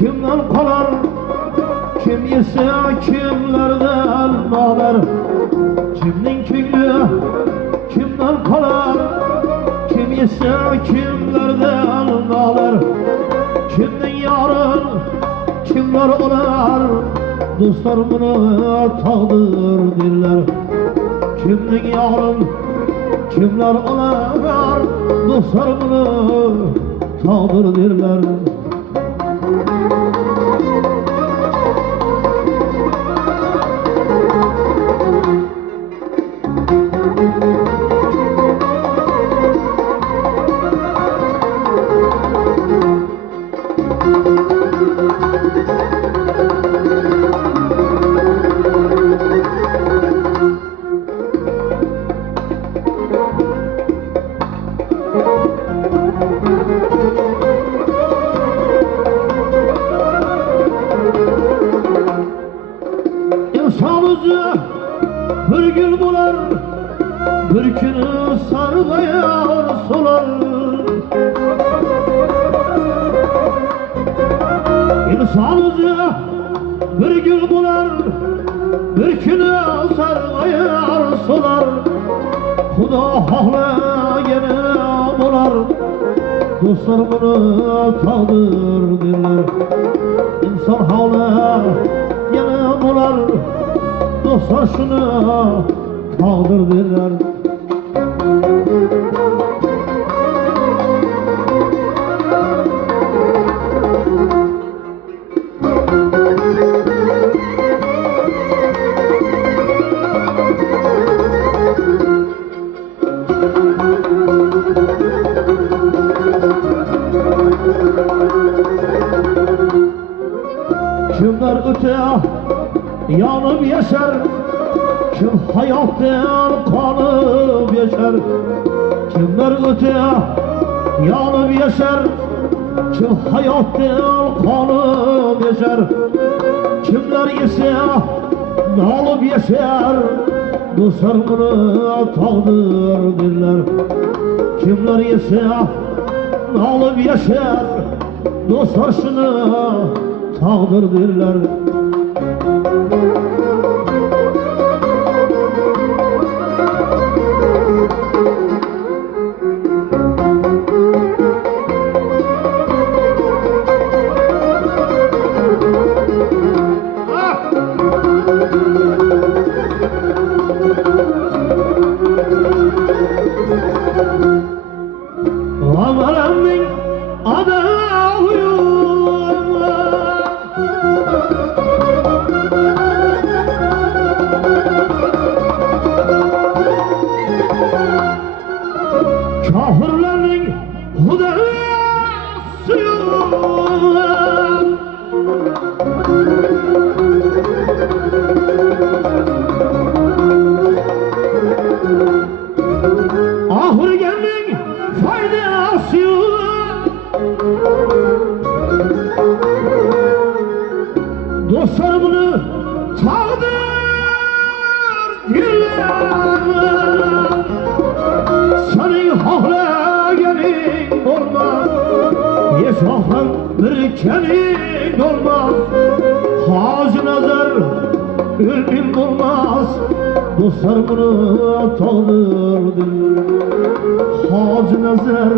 kimden kalar, kim ise kimlerden ağlar. Kimnin köylü kimden kalar, kim ise kimlerden ağlar. Kimden yarın kimler olar, dostlar bunu takdir derler. Kimden yarın kimler olar, dostlar bunu takdir derler. İnsan özü bir gül bular, bir günü sargayar solar. İnsan özü bir gül bular, bir günü sargayar solar. Xudo xohlagani bo'lar, dostlar buni taqdir derler. İnson xohlagani bo'lar, dostlar shuni taqdir derler. Kimler öte yanıp yaşar, kim hayattan kalıp yaşar. Kimler öte yanıp yaşar, kim hayattan kalıp yaşar. Kimler ise nalıp yaşar, dostlar bunu takdir derler. Kimler ise nalıp yaşar, dostlar şunu takdir derler. Amanın adı kafirlerin hudası ahirgenin faydası dostlar bunu takdir derler. Senin hohlaganing olmaz, yaşahan bir kening olmaz. Hacı nazar ölüm olmaz, dostlar bunu takdir derler. Hacı nazar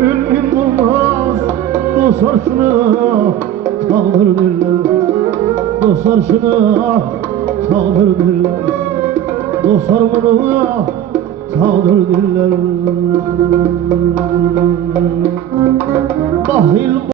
ölüm olmaz, dostlar şunu takdir derler. Dostlar şunu takdir derler. Dostlar bunu takdir derler. Bahil